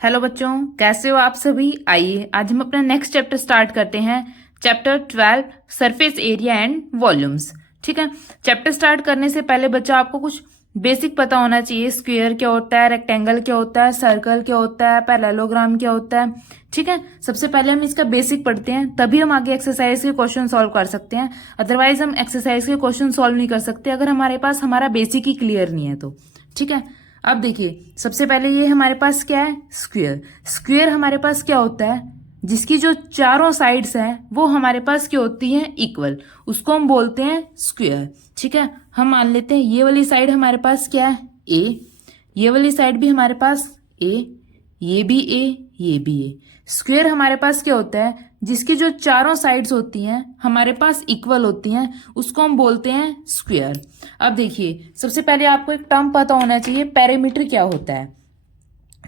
Hello बच्चों, कैसे हो आप सभी। आइए आज हम अपना नेक्स्ट चैप्टर स्टार्ट करते हैं। Chapter 12 surface area and volumes. ठीक है, चैप्टर स्टार्ट करने से पहले बच्चा आपको कुछ बेसिक पता होना चाहिए। स्क्वायर क्या होता है, रेक्टेंगल क्या होता है, सर्कल क्या होता है, पैरेललोग्राम क्या होता है। ठीक है, सबसे पहले हम इसका बेसिक पढ़ते हैं, तभी हम आगे एक्सरसाइज के क्वेश्चन सॉल्व कर सकते हैं। अदरवाइज हम एक्सरसाइज के क्वेश्चन सॉल्व नहीं कर सकते अगर हमारे पास हमारा बेसिक ही क्लियर नहीं है तो। ठीक है, अब देखिए सबसे पहले ये हमारे पास क्या है, स्क्वायर। स्क्वायर हमारे पास क्या होता है, जिसकी जो चारों साइड्स हैं वो हमारे पास क्या होती हैं, इक्वल, उसको हम बोलते हैं स्क्वायर। ठीक है, हम मान लेते हैं ये वाली साइड हमारे पास क्या है, ए, ये वाली साइड भी हमारे पास ए, ये भी ए, ये भी ए। स्क्वायर हमारे पास क्या होता है, जिसकी जो चारों साइड्स होती हैं हमारे पास इक्वल होती हैं, उसको हम बोलते हैं स्क्वायर। अब देखिए सबसे पहले आपको एक टर्म पता होना चाहिए, पेरीमीटर क्या होता है।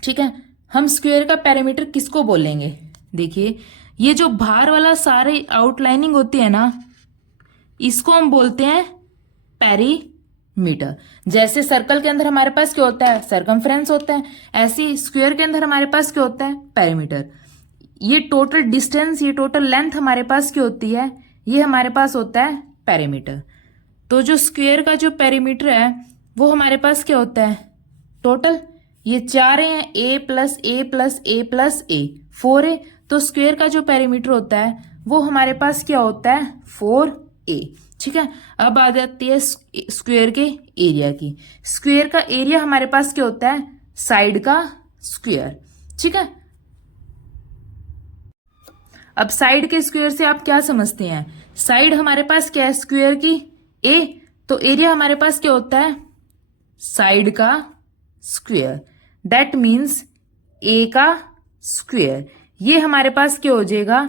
ठीक है, हम स्क्वायर का पेरीमीटर किसको बोलेंगे। देखिए ये जो बाहर वाला सारे आउटलाइनिंग होती है ना, इसको हम बोलते हैं पेरीमीटर। जैसे सर्कल के अंदर हमारे पास क्या होता है, सर्कमफ्रेंस होता है, ऐसे ही स्क्वायर के अंदर हमारे पास क्या होता है, पेरीमीटर। ये टोटल डिस्टेंस, ये टोटल लेंथ हमारे पास क्या होती है, ये हमारे पास होता है पेरीमीटर। तो जो स्क्वायर का जो पेरीमीटर है वो हमारे पास क्या होता है, टोटल ये चार हैं, ए प्लस ए प्लस ए प्लस ए, 4 है। तो स्क्वायर का जो पेरीमीटर होता है वो हमारे पास क्या होता है, 4a। ठीक है, अब आ जाती है स्क्वायर के एरिया की। स्क्वायर का एरिया हमारे पास क्या होता है, साइड का स्क्वायर। ठीक है, अब साइड के स्क्वायर से आप क्या समझते हैं, साइड हमारे पास क्या है स्क्वायर की, ए, तो एरिया हमारे पास क्या होता है, साइड का स्क्वायर। दैट मीन्स ए का स्क्वायर, ये हमारे पास क्या हो जाएगा,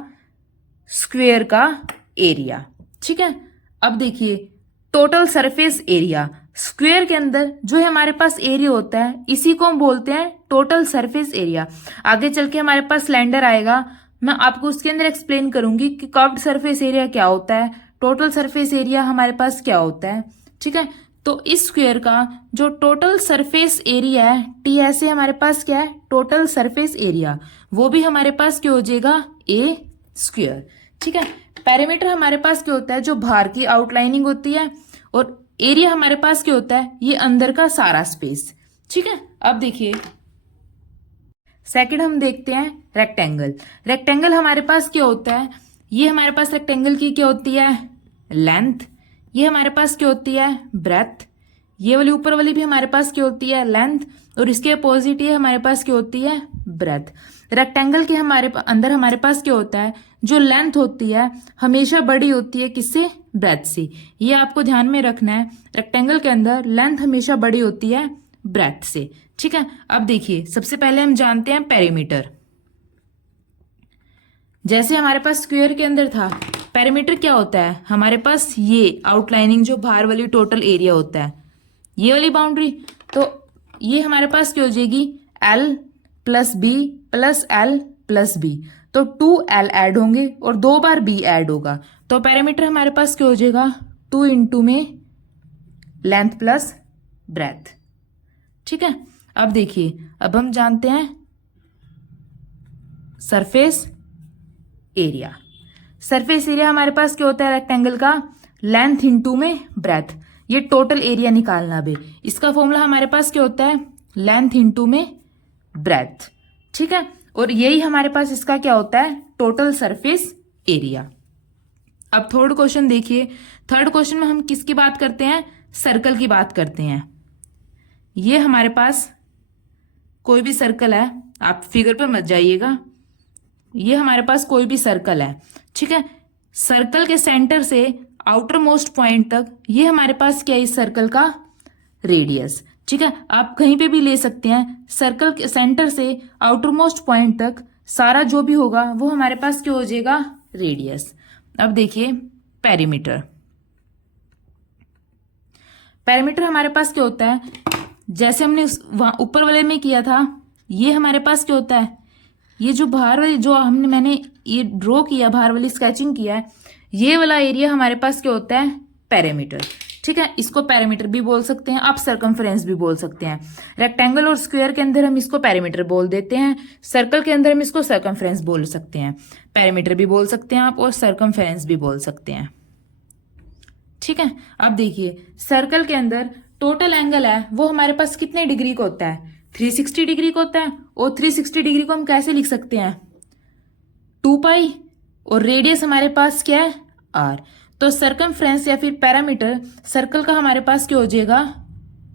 स्क्वायर का एरिया। ठीक है, अब देखिए टोटल सरफेस एरिया, स्क्वायर के अंदर जो हमारे पास एरिया होता है इसी को हम बोलते हैं टोटल सरफेस एरिया। आगे चल के हमारे पास सिलेंडर आएगा, मैं आपको उसके अंदर एक्सप्लेन करूंगी कि कर्व्ड सरफेस एरिया क्या होता है, टोटल सरफेस एरिया हमारे पास क्या होता है। ठीक है, तो इस स्क्वायर का जो टोटल सरफेस एरिया है, टी ऐसे हमारे पास क्या है, टोटल सरफेस एरिया, वो भी हमारे पास क्या हो जाएगा, ए स्क्वायर। ठीक है, पेरीमीटर हमारे पास क्या होता है, जो बाहर की आउटलाइनिंग होती है, और एरिया हमारे पास क्या होता है, ये अंदर का सारा स्पेस। ठीक है, अब देखिए सेकंड हम देखते हैं रेक्टेंगल। रेक्टेंगल हमारे पास क्या होता है, ये हमारे पास रेक्टेंगल की क्या होती है, लेंथ, ये हमारे पास क्या होती है, ब्रेथ, ये वाली ऊपर वाली भी हमारे पास क्या होती है, लेंथ, और इसके अपोजिट ये हमारे पास क्या होती है, ब्रेथ। रेक्टेंगल के अंदर हमारे पास क्या होता है, जो लेंथ होती है हमेशा बड़ी होती है, किससे, ब्रेथ से। ये आपको ध्यान में रखना है, रेक्टेंगल के अंदर लेंथ हमेशा बड़ी होती है ब्रेथ से। ठीक है, अब देखिए सबसे पहले हम जानते हैं पेरीमीटर। जैसे हमारे पास स्क्वायर के अंदर था, पेरीमीटर क्या होता है, हमारे पास ये आउटलाइनिंग जो बाहर वाली टोटल एरिया होता है, ये वाली बाउंड्री, तो ये हमारे पास क्या हो जाएगी, L plus B plus L plus B, तो 2L ऐड होंगे और 2 बार B ऐड होगा, तो पेरीमीटर हमारे पास क्या हो जाएगा, 2 इंटू में लेंथ प्लस ब्रेथ। ठीक है, अब देखिए अब हम जानते हैं सरफेस एरिया। सरफेस एरिया हमारे पास क्या होता है, रेक्टेंगल का लेंथ इंटू में ब्रेथ, ये टोटल एरिया निकालना भी, इसका फॉर्मूला हमारे पास क्या होता है, लेंथ इंटू में ब्रेथ। ठीक है, और यही हमारे पास इसका क्या होता है, टोटल सरफेस एरिया। अब थर्ड क्वेश्चन देखिए, थर्ड क्वेश्चन में हम किसकी बात करते हैं, सर्कल की बात करते हैं। ये हमारे पास कोई भी सर्कल है, आप फिगर पर मत जाइएगा, ये हमारे पास कोई भी सर्कल है। ठीक है, सर्कल के सेंटर से आउटर मोस्ट पॉइंट तक ये हमारे पास क्या है, इस सर्कल का रेडियस। ठीक है, आप कहीं पे भी ले सकते हैं, सर्कल के सेंटर से आउटर मोस्ट पॉइंट तक सारा जो भी होगा वो हमारे पास क्या हो जाएगा, रेडियस। अब देखिए पेरीमीटर। पेरीमीटर हमारे पास क्या होता है, जैसे हमने वहां ऊपर वाले में किया था, ये हमारे पास क्या होता है, ये जो बाहर वाली जो मैंने ये ड्रॉ किया, बाहर वाली स्केचिंग किया है, ये वाला एरिया हमारे पास क्या होता है, पेरीमीटर। ठीक है, इसको पेरीमीटर भी बोल सकते हैं आप, सर्कमफ्रेंस भी बोल सकते हैं। रेक्टेंगल और स्क्वायर के अंदर हम इसको पेरीमीटर बोल देते हैं, सर्कल के अंदर हम इसको सर्कमफ्रेंस बोल सकते हैं। पेरीमीटर भी बोल सकते हैं आप और सर्कमफ्रेंस भी बोल सकते हैं। ठीक है, अब देखिए सर्कल के अंदर टोटल एंगल है वो हमारे पास कितने डिग्री का होता है, 360 डिग्री का होता है। और 360 डिग्री को हम कैसे लिख सकते हैं, 2 पाई, और रेडियस हमारे पास क्या है, r। तो सर्कमफ्रेंस या फिर पैरामीटर सर्कल का हमारे पास क्या हो जाएगा,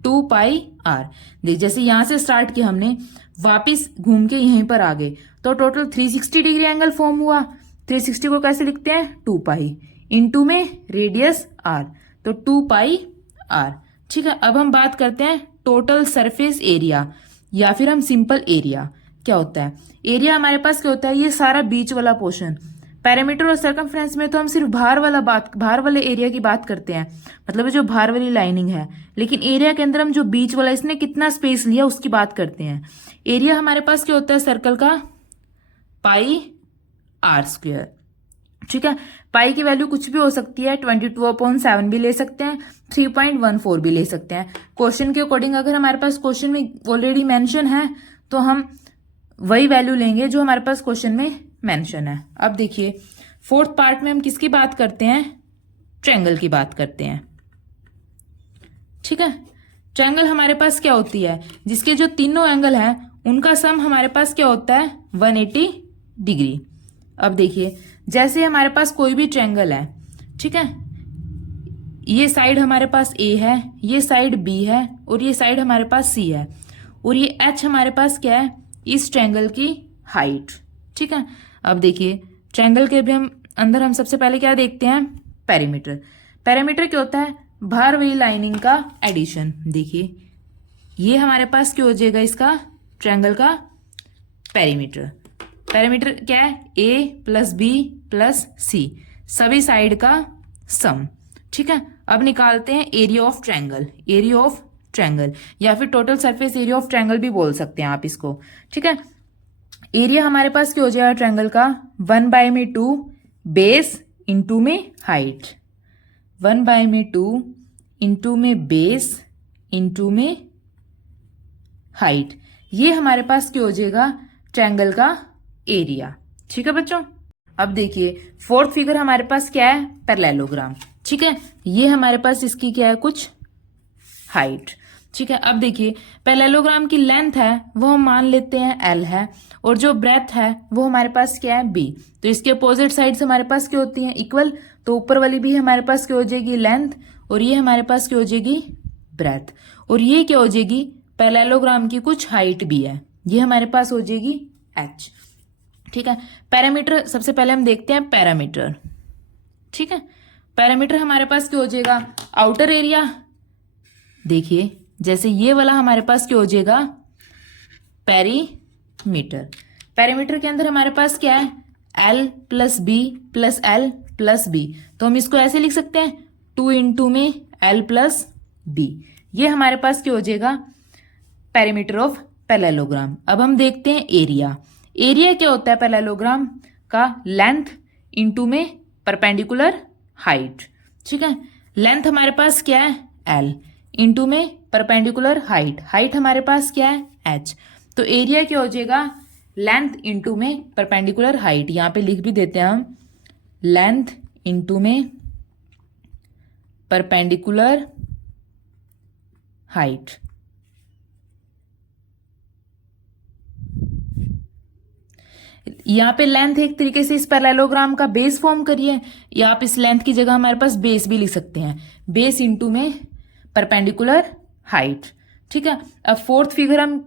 2 पाई r। देख जैसे यहां से स्टार्ट किया हमने, वापिस घूम के यहीं पर आ गए, तो टोटल 360 डिग्री एंगल फॉर्म हुआ। 360 को कैसे लिखते हैं, 2 पाई इंटू में रेडियस r, तो 2 पाई r। ठीक है, अब हम बात करते हैं टोटल सरफेस एरिया या फिर हम सिंपल एरिया। क्या होता है एरिया, हमारे पास क्या होता है, ये सारा बीच वाला पोर्शन। पैरामीटर और सर्कमफ्रेंस में तो हम सिर्फ बाहर वाले एरिया की बात करते हैं, मतलब जो बाहर वाली लाइनिंग है। लेकिन एरिया के अंदर हम जो बीच वाला, इसने कितना स्पेस लिया उसकी बात करते हैं। एरिया हमारे पास क्या होता है सर्कल का, पाई r स्क्वायर। ठीक है, पाई की वैल्यू कुछ भी हो सकती है, 22/7 भी ले सकते हैं, 3.14 भी ले सकते हैं। क्वेश्चन के अकॉर्डिंग अगर हमारे पास क्वेश्चन में ऑलरेडी मेंशन है तो हम वही वैल्यू लेंगे जो हमारे पास क्वेश्चन में मेंशन है। अब देखिए 4th पार्ट में हम किसकी बात करते हैं, ट्रायंगल की बात करते हैं। ठीक है, ट्रायंगल हमारे पास क्या होती है, जिसके जो तीनों एंगल हैं उनका सम हमारे पास क्या होता है, 180 डिग्री। अब देखिए जैसे हमारे पास कोई भी ट्रायंगल है, ठीक है, ये साइड हमारे पास A है, ये साइड B है और ये साइड हमारे पास C है, और ये H हमारे पास क्या है, इस ट्रायंगल की हाइट। ठीक है, अब देखिए ट्रायंगल के भी अंदर हम सबसे पहले क्या देखते हैं, पेरीमीटर। पेरीमीटर क्या होता है, बाहर वाली लाइनिंग का एडिशन। देखिए ये हमारे पास क्या हो जाएगा, इसका ट्रायंगल का पेरीमीटर। पेरीमीटर क्या है, A + B + C, सभी साइड का सम। ठीक है, अब निकालते हैं area of triangle. Area of triangle या फिर total surface area of triangle भी बोल सकते हैं आप इसको। ठीक है, एरिया हमारे पास क्या हो जाएगा ट्रायंगल का, 1/2 बेस इंटू में हाइट, 1/2 इंटू में बेस इंटू में हाइट। ये हमारे पास क्या हो जाएगा, ट्रायंगल का एरिया। ठीक है बच्चों, अब देखिए 4th फिगर हमारे पास क्या है, पैरेललोग्राम। ठीक है, ये हमारे पास इसकी क्या है, कुछ हाइट। ठीक है, अब देखिए पैरेललोग्राम की लेंथ है वो हम मान लेते हैं L है, और जो ब्रेथ है वो हमारे पास क्या है, B। तो इसके अपोजिट साइड्स हमारे पास क्या होती हैं, इक्वल। तो ऊपर वाली भी हमारे पास क्या हो जाएगी, लेंथ, और ये हमारे पास क्या हो जाएगी, ब्रेथ। और ये क्या हो जाएगी, पैरेललोग्राम की कुछ हाइट भी है, ये हमारे पास हो जाएगी H। ठीक है, पैरामीटर सबसे पहले हम देखते हैं पैरामीटर। ठीक है, पैरामीटर हमारे पास क्या हो जाएगा, आउटर एरिया। देखिए जैसे ये वाला हमारे पास क्या हो जाएगा, पेरीमीटर। पेरीमीटर के अंदर हमारे पास क्या है, L + B + L + B। तो हम इसको ऐसे लिख सकते हैं, 2 इंटू में L + B। ये हमारे पास क्या हो जाएगा, पेरीमीटर ऑफ पैरेललोग्राम। अब हम देखते हैं एरिया। एरिया क्या होता है पैरेललोग्राम का, लेंथ इंटू में परपेंडिकुलर हाइट। ठीक है, लेंथ हमारे पास क्या है, L इंटू में परपेंडिकुलर हाइट। हाइट हमारे पास क्या है, H। तो एरिया क्या हो जाएगा, लेंथ इंटू में परपेंडिकुलर हाइट। यहां पे लिख भी देते हैं हम, लेंथ इंटू में परपेंडिकुलर हाइट। यहाँ पे लेंथ एक तरीके से इस पैरेललोग्राम का बेस फॉर्म करिए, या आप इस लेंथ की जगह हमारे पास बेस भी लिख सकते हैं, बेस इंटू में परपेंडिकुलर हाइट। ठीक है, अब 4th फिगर हम